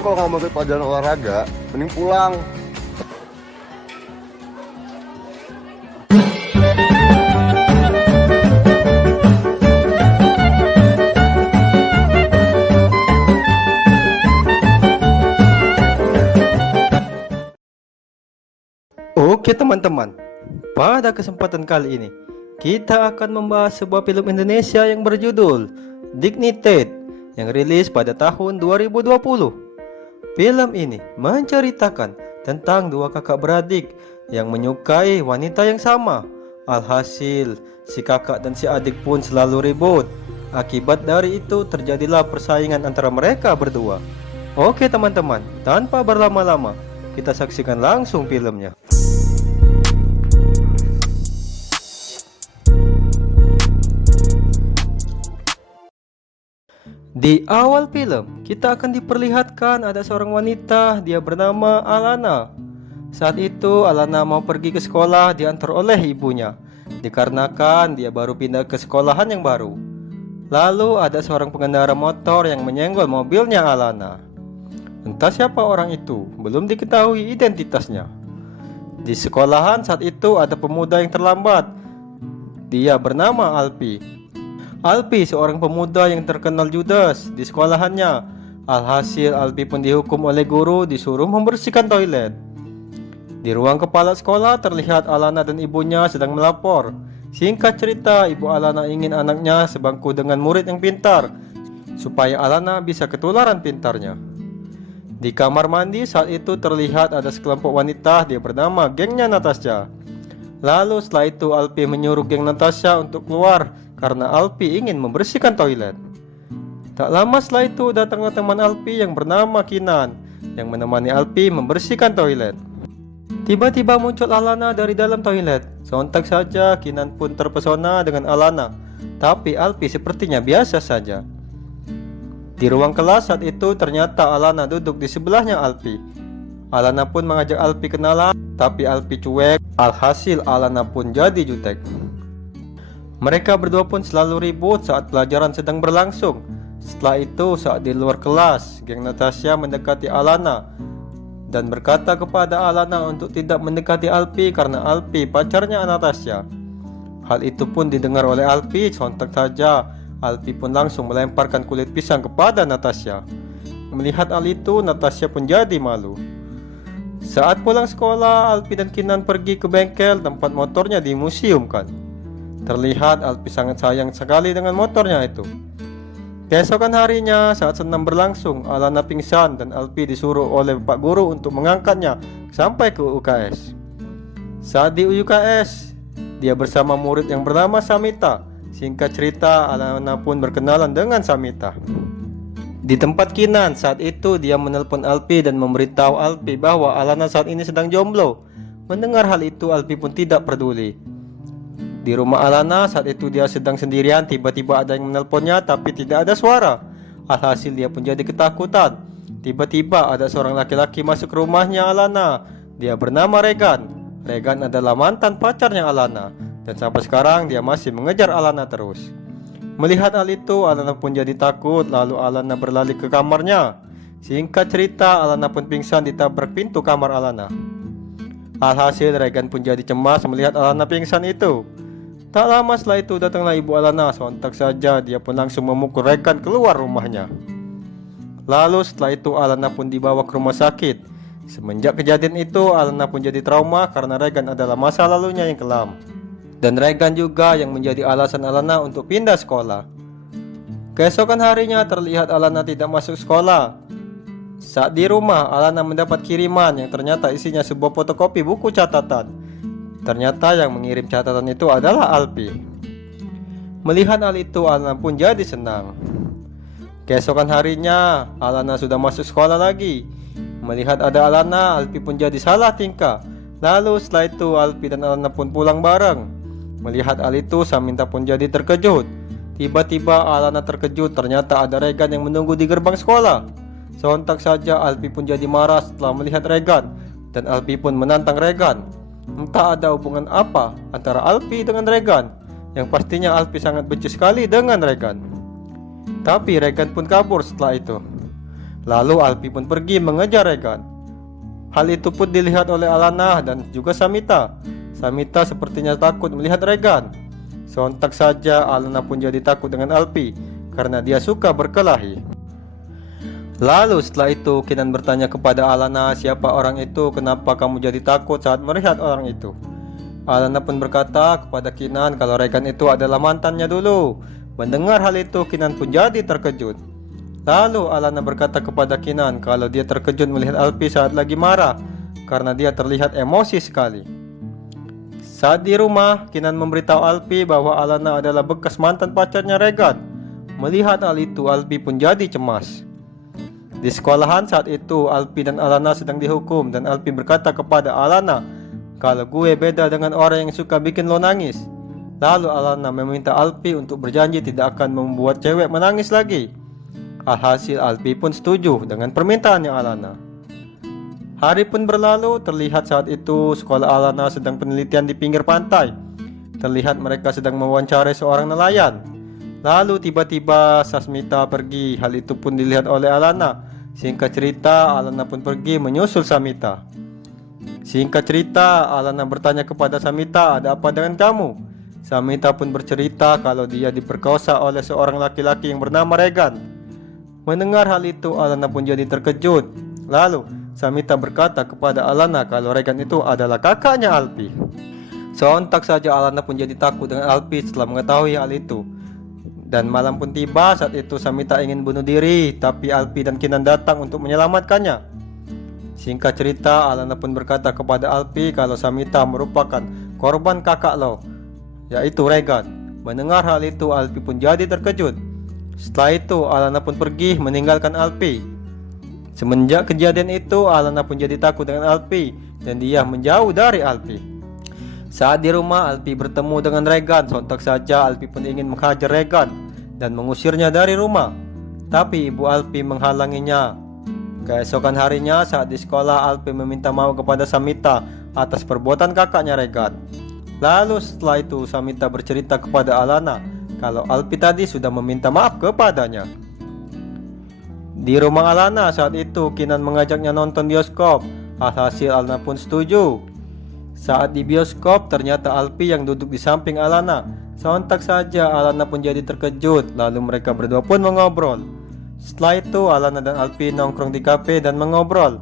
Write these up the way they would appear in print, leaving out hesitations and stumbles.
Lu kalau nggak mau ikut pelajaran olahraga, mending pulang. Oke teman-teman, pada kesempatan kali ini kita akan membahas sebuah film Indonesia yang berjudul Dignited yang rilis pada tahun 2020. Film ini menceritakan tentang dua kakak beradik yang menyukai wanita yang sama. Alhasil, si kakak dan si adik pun selalu ribut. Akibat dari itu terjadilah persaingan antara mereka berdua. Oke teman-teman, tanpa berlama-lama, kita saksikan langsung filmnya. Di awal film, kita akan diperlihatkan ada seorang wanita, dia bernama Alana. Saat itu Alana mau pergi ke sekolah diantar oleh ibunya, dikarenakan dia baru pindah ke sekolahan yang baru. Lalu ada seorang pengendara motor yang menyenggol mobilnya Alana. Entah siapa orang itu, belum diketahui identitasnya. Di sekolahan saat itu ada pemuda yang terlambat. Dia bernama Alpi. Alpi seorang pemuda yang terkenal judes di sekolahannya. Alhasil Alpi pun dihukum oleh guru disuruh membersihkan toilet. Di ruang kepala sekolah terlihat Alana dan ibunya sedang melapor. Singkat cerita, ibu Alana ingin anaknya sebangku dengan murid yang pintar, supaya Alana bisa ketularan pintarnya. Di kamar mandi saat itu terlihat ada sekelompok wanita, dia bernama gengnya Natasha. Lalu setelah itu Alpi menyuruh geng Natasha untuk keluar karena Alpi ingin membersihkan toilet. Tak lama setelah itu datanglah teman Alpi yang bernama Kinan yang menemani Alpi membersihkan toilet. Tiba-tiba muncul Alana dari dalam toilet. Sontak saja Kinan pun terpesona dengan Alana, tapi Alpi sepertinya biasa saja. Di ruang kelas saat itu ternyata Alana duduk di sebelahnya Alpi. Alana pun mengajak Alpi kenalan, tapi Alpi cuek. Alhasil Alana pun jadi jutek. Mereka berdua pun selalu ribut saat pelajaran sedang berlangsung. Setelah itu saat di luar kelas, geng Natasha mendekati Alana dan berkata kepada Alana untuk tidak mendekati Alpi karena Alpi pacarnya Natasha. Hal itu pun didengar oleh Alpi. Sontak saja Alpi pun langsung melemparkan kulit pisang kepada Natasha. Melihat hal itu, Natasha pun jadi malu. Saat pulang sekolah, Alpi dan Kinan pergi ke bengkel tempat motornya dimuseumkan. Terlihat Alpi sangat sayang sekali dengan motornya itu. Keesokan harinya saat senam berlangsung, Alana pingsan dan Alpi disuruh oleh Pak Guru untuk mengangkatnya sampai ke UKS. Saat di UKS, dia bersama murid yang bernama Samita. Singkat cerita, Alana pun berkenalan dengan Samita. Di tempat Kinan saat itu dia menelpon Alpi dan memberitahu Alpi bahwa Alana saat ini sedang jomblo. Mendengar hal itu, Alpi pun tidak peduli. Di rumah Alana saat itu dia sedang sendirian, tiba-tiba ada yang menelponnya tapi tidak ada suara. Alhasil dia pun jadi ketakutan. Tiba-tiba ada seorang laki-laki masuk ke rumahnya Alana. Dia bernama Regan. Regan adalah mantan pacarnya Alana, dan sampai sekarang dia masih mengejar Alana terus. Melihat hal itu, Alana pun jadi takut. Lalu Alana berlari ke kamarnya. Singkat cerita, Alana pun pingsan ditabrak pintu kamar Alana. Alhasil Regan pun jadi cemas melihat Alana pingsan itu. Tak lama setelah itu datanglah ibu Alana. Sontak saja dia pun langsung memukul Regan keluar rumahnya. Lalu setelah itu Alana pun dibawa ke rumah sakit. Semenjak kejadian itu Alana pun jadi trauma karena Regan adalah masa lalunya yang kelam. Dan Regan juga yang menjadi alasan Alana untuk pindah sekolah. Keesokan harinya terlihat Alana tidak masuk sekolah. Saat di rumah, Alana mendapat kiriman yang ternyata isinya sebuah fotokopi buku catatan. Ternyata yang mengirim catatan itu adalah Alpi. Melihat hal itu, Alana pun jadi senang. Keesokan harinya, Alana sudah masuk sekolah lagi. Melihat ada Alana, Alpi pun jadi salah tingkah. Lalu setelah itu, Alpi dan Alana pun pulang bareng. Melihat hal itu, Samita pun jadi terkejut. Tiba-tiba Alana terkejut, ternyata ada Regan yang menunggu di gerbang sekolah. Sontak saja Alpi pun jadi marah setelah melihat Regan, dan Alpi pun menantang Regan. Entah ada hubungan apa antara Alpi dengan Regan. Yang pastinya Alpi sangat benci sekali dengan Regan. Tapi Regan pun kabur setelah itu. Lalu Alpi pun pergi mengejar Regan. Hal itu pun dilihat oleh Alana dan juga Samita. Samita sepertinya takut melihat Regan. Sontak saja Alana pun jadi takut dengan Alpi karena dia suka berkelahi. Lalu setelah itu Kinan bertanya kepada Alana, siapa orang itu, kenapa kamu jadi takut saat melihat orang itu? Alana pun berkata kepada Kinan kalau Regan itu adalah mantannya dulu. Mendengar hal itu Kinan pun jadi terkejut. Lalu Alana berkata kepada Kinan kalau dia terkejut melihat Alpi saat lagi marah karena dia terlihat emosi sekali. Saat di rumah, Kinan memberitahu Alpi bahwa Alana adalah bekas mantan pacarnya Regan. Melihat hal itu, Alpi pun jadi cemas. Di sekolahan saat itu, Alpi dan Alana sedang dihukum dan Alpi berkata kepada Alana kalau gue beda dengan orang yang suka bikin lo nangis. Lalu Alana meminta Alpi untuk berjanji tidak akan membuat cewek menangis lagi. Alhasil Alpi pun setuju dengan permintaannya Alana. Hari pun berlalu, terlihat saat itu sekolah Alana sedang penelitian di pinggir pantai. Terlihat mereka sedang mewawancarai seorang nelayan. Lalu tiba-tiba Sasmita pergi, hal itu pun dilihat oleh Alana. Singkat cerita, Alana pun pergi menyusul Samita. Singkat cerita, Alana bertanya kepada Samita, ada apa dengan kamu? Samita pun bercerita kalau dia diperkosa oleh seorang laki-laki yang bernama Regan. Mendengar hal itu, Alana pun jadi terkejut. Lalu, Samita berkata kepada Alana kalau Regan itu adalah kakaknya Alpi. Sontak saja Alana pun jadi takut dengan Alpi setelah mengetahui hal itu. Dan malam pun tiba, saat itu Samita ingin bunuh diri, tapi Alpi dan Kinan datang untuk menyelamatkannya. Singkat cerita, Alana pun berkata kepada Alpi kalau Samita merupakan korban kakak lo, yaitu Regan. Mendengar hal itu, Alpi pun jadi terkejut. Setelah itu, Alana pun pergi meninggalkan Alpi. Semenjak kejadian itu, Alana pun jadi takut dengan Alpi dan dia menjauh dari Alpi. Saat di rumah, Alpi bertemu dengan Regan. Sontak saja Alpi pun ingin menghajar Regan dan mengusirnya dari rumah. Tapi ibu Alpi menghalanginya. Keesokan harinya saat di sekolah, Alpi meminta maaf kepada Samita atas perbuatan kakaknya Regan. Lalu setelah itu Samita bercerita kepada Alana kalau Alpi tadi sudah meminta maaf kepadanya. Di rumah Alana saat itu Kinan mengajaknya nonton bioskop. Alhasil Alana pun setuju. Saat di bioskop ternyata Alpi yang duduk di samping Alana. Sontak saja Alana pun jadi terkejut. Lalu mereka berdua pun mengobrol. Setelah itu Alana dan Alpi nongkrong di kafe dan mengobrol.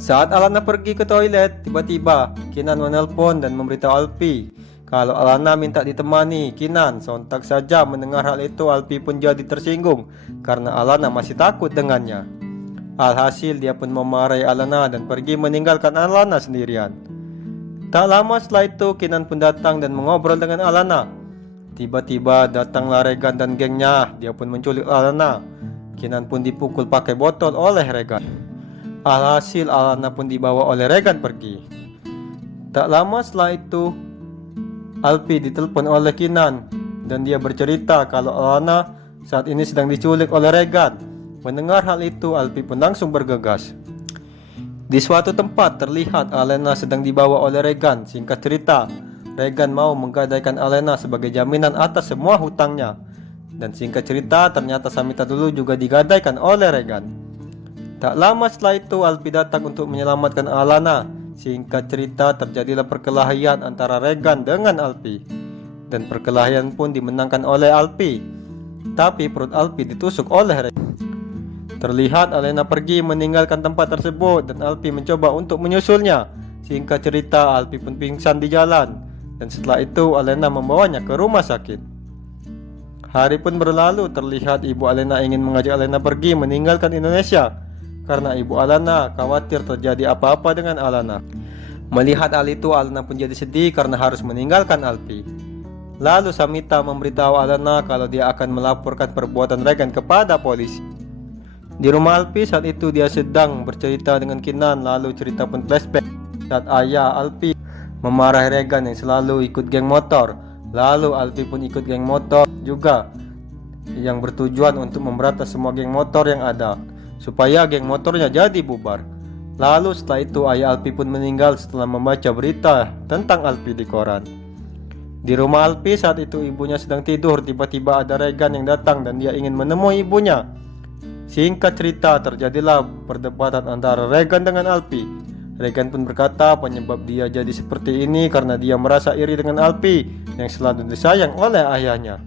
Saat Alana pergi ke toilet, tiba-tiba Kinan menelpon dan memberitahu Alpi kalau Alana minta ditemani Kinan. Sontak saja mendengar hal itu Alpi pun jadi tersinggung karena Alana masih takut dengannya. Alhasil dia pun memarahi Alana dan pergi meninggalkan Alana sendirian. Tak lama setelah itu Kinan pun datang dan mengobrol dengan Alana. Tiba-tiba datanglah Regan dan gengnya. Dia pun menculik Alana. Kinan pun dipukul pakai botol oleh Regan. Alhasil Alana pun dibawa oleh Regan pergi. Tak lama setelah itu Alpi ditelepon oleh Kinan dan dia bercerita kalau Alana saat ini sedang diculik oleh Regan. Mendengar hal itu, Alpi pun langsung bergegas. Di suatu tempat terlihat Alana sedang dibawa oleh Regan. Singkat cerita, Regan mau menggadaikan Alana sebagai jaminan atas semua hutangnya. Dan singkat cerita, ternyata Samita dulu juga digadaikan oleh Regan. Tak lama setelah itu, Alpi datang untuk menyelamatkan Alana. Singkat cerita, terjadilah perkelahian antara Regan dengan Alpi. Dan perkelahian pun dimenangkan oleh Alpi. Tapi perut Alpi ditusuk oleh Regan. Terlihat Alana pergi meninggalkan tempat tersebut dan Alpi mencoba untuk menyusulnya. Singkat cerita, Alpi pun pingsan di jalan. Dan setelah itu Alana membawanya ke rumah sakit. Hari pun berlalu, terlihat ibu Alana ingin mengajak Alana pergi meninggalkan Indonesia karena ibu Alana khawatir terjadi apa-apa dengan Alana. Melihat hal itu, Alana pun jadi sedih karena harus meninggalkan Alpi. Lalu Samita memberitahu Alana kalau dia akan melaporkan perbuatan Regan kepada polisi. Di rumah Alpi saat itu dia sedang bercerita dengan Kinan. Lalu cerita pun flashback saat ayah Alpi memarahi Regan yang selalu ikut geng motor. Lalu Alpi pun ikut geng motor juga yang bertujuan untuk memberantas semua geng motor yang ada supaya geng motornya jadi bubar. Lalu setelah itu ayah Alpi pun meninggal setelah membaca berita tentang Alpi di koran. Di rumah Alpi saat itu ibunya sedang tidur. Tiba-tiba ada Regan yang datang dan dia ingin menemui ibunya. Singkat cerita, terjadilah perdebatan antara Regan dengan Alpi. Regan pun berkata penyebab dia jadi seperti ini karena dia merasa iri dengan Alpi yang selalu disayang oleh ayahnya.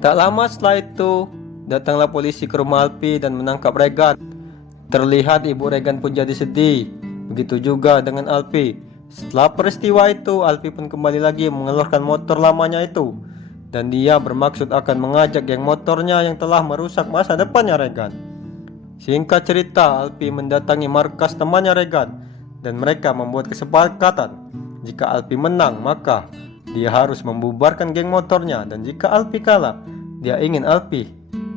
Tak lama setelah itu, datanglah polisi ke rumah Alpi dan menangkap Regan. Terlihat ibu Regan pun jadi sedih. Begitu juga dengan Alpi. Setelah peristiwa itu, Alpi pun kembali lagi mengeluarkan motor lamanya itu. Dan dia bermaksud akan mengajak geng motornya yang telah merusak masa depannya Regan. Singkat cerita, Alpi mendatangi markas temannya Regan. Dan mereka membuat kesepakatan. Jika Alpi menang, maka dia harus membubarkan geng motornya. Dan jika Alpi kalah, dia ingin Alpi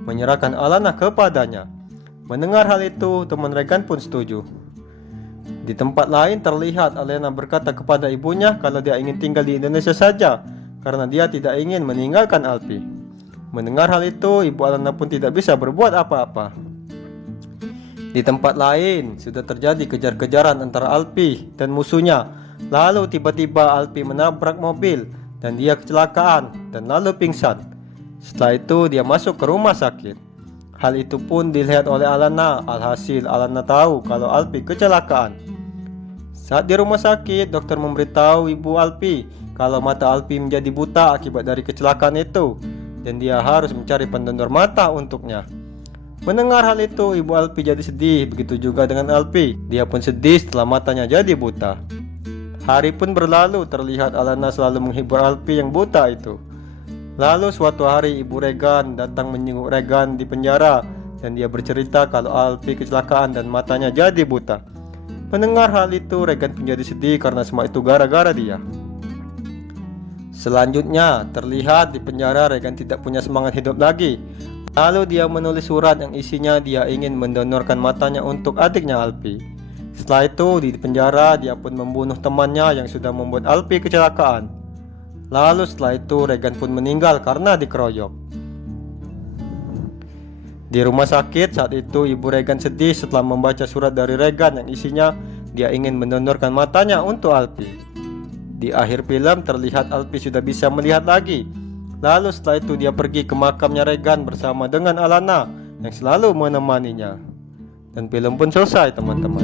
menyerahkan Alana kepadanya. Mendengar hal itu, teman Regan pun setuju. Di tempat lain terlihat Alana berkata kepada ibunya kalau dia ingin tinggal di Indonesia saja karena dia tidak ingin meninggalkan Alpi. Mendengar hal itu, ibu Alana pun tidak bisa berbuat apa-apa. Di tempat lain sudah terjadi kejar-kejaran antara Alpi dan musuhnya. Lalu tiba-tiba Alpi menabrak mobil dan dia kecelakaan dan lalu pingsan. Setelah itu dia masuk ke rumah sakit. Hal itu pun dilihat oleh Alana. Alhasil Alana tahu kalau Alpi kecelakaan. Saat di rumah sakit, dokter memberitahu ibu Alpi kalau mata Alpi menjadi buta akibat dari kecelakaan itu dan dia harus mencari pendonor mata untuknya. Mendengar hal itu, ibu Alpi jadi sedih. Begitu juga dengan Alpi. Dia pun sedih setelah matanya jadi buta. Hari pun berlalu, terlihat Alana selalu menghibur Alpi yang buta itu. Lalu suatu hari ibu Regan datang menjenguk Regan di penjara dan dia bercerita kalau Alpi kecelakaan dan matanya jadi buta. Mendengar hal itu, Regan pun jadi sedih karena semua itu gara-gara dia. Selanjutnya, terlihat di penjara Regan tidak punya semangat hidup lagi. Lalu dia menulis surat yang isinya dia ingin mendonorkan matanya untuk adiknya Alpi. Setelah itu di penjara dia pun membunuh temannya yang sudah membuat Alpi kecelakaan. Lalu setelah itu Regan pun meninggal karena dikeroyok. Di rumah sakit saat itu ibu Regan sedih setelah membaca surat dari Regan yang isinya dia ingin mendonorkan matanya untuk Alpi. Di akhir film terlihat Alpi sudah bisa melihat lagi. Lalu setelah itu dia pergi ke makamnya Regan bersama dengan Alana yang selalu menemaninya. Dan film pun selesai teman-teman.